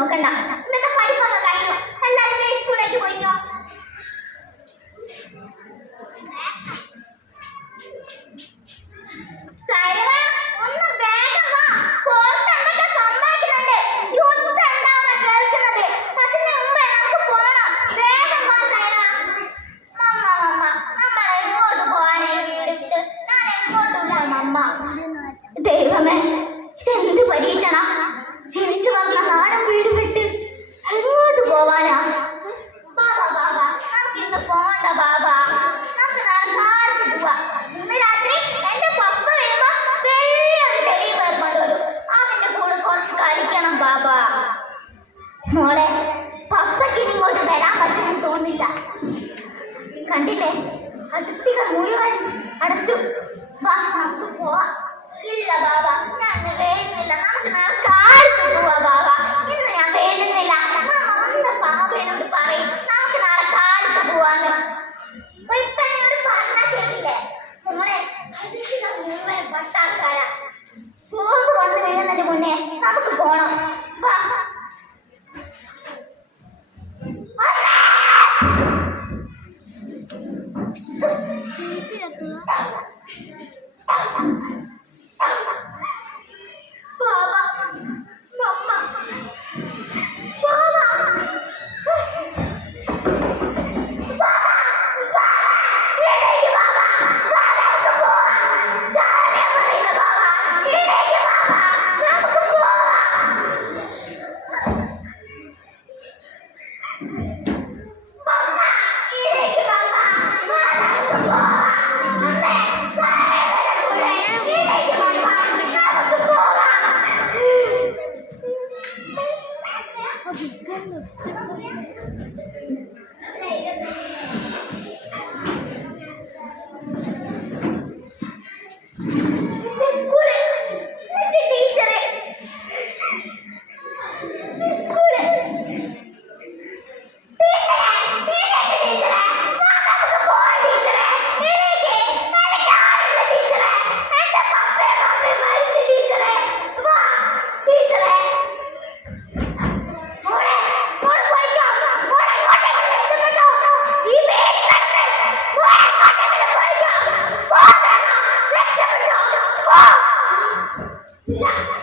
നോക്കണ്ട. ഇന്നത്തെ പഠിപ്പൊക്കെ കഴിഞ്ഞു. എല്ലാവരും സ്കൂളിലേക്ക് പോയിക്കോ. ദൈവമേ, എന്ത് പരീക്ഷണം! ജനിച്ചു വന്ന നാടൻ വീട് വിട്ട് എങ്ങോട്ട് പോവാനാ? ബാബാ ബാബാ, നമുക്കിന്ന് പോണ്ട ബാബാ. നമുക്ക് നാളെ കാലത്ത് പോവാ. ഇന്ന് രാത്രി എന്റെ പപ്പ വരുമ്പോ വലിയൊരു ടെലി കൊണ്ടുവരും. അതിന്റെ കൂടെ കുറച്ച് കളിക്കണം ബാബാ. മോളെ, പപ്പയ്ക്ക് ഇങ്ങോട്ട് വരാൻ പറ്റുമെന്ന് തോന്നില്ല. കണ്ടില്ലേ, അതിർത്തികൾ മുഴുവൻ അടച്ചു. വാ, നമുക്ക് പോവാ. ഇല്ല ബാബ, ഞാൻ വേണ്ടുന്നില്ല. നമുക്ക് നാളെ കാലത്ത് പോവാ ബാബ. ഇന്ന് ഞാൻ വേണ്ടുന്നില്ല. ഒന്ന് ബാബയോട് പറയും നമുക്ക് നാളെ കാലത്ത് പോവാന്ന്. എന്നോട് പറഞ്ഞാൽ കേട്ടില്ലേ മോളെ? മുഴുവൻ പട്ടാൾക്കാരാ. ബോംബ് വന്ന് വീഴുന്നതിന് മുന്നേ നമുക്ക് പോണം. വാ. Yeah.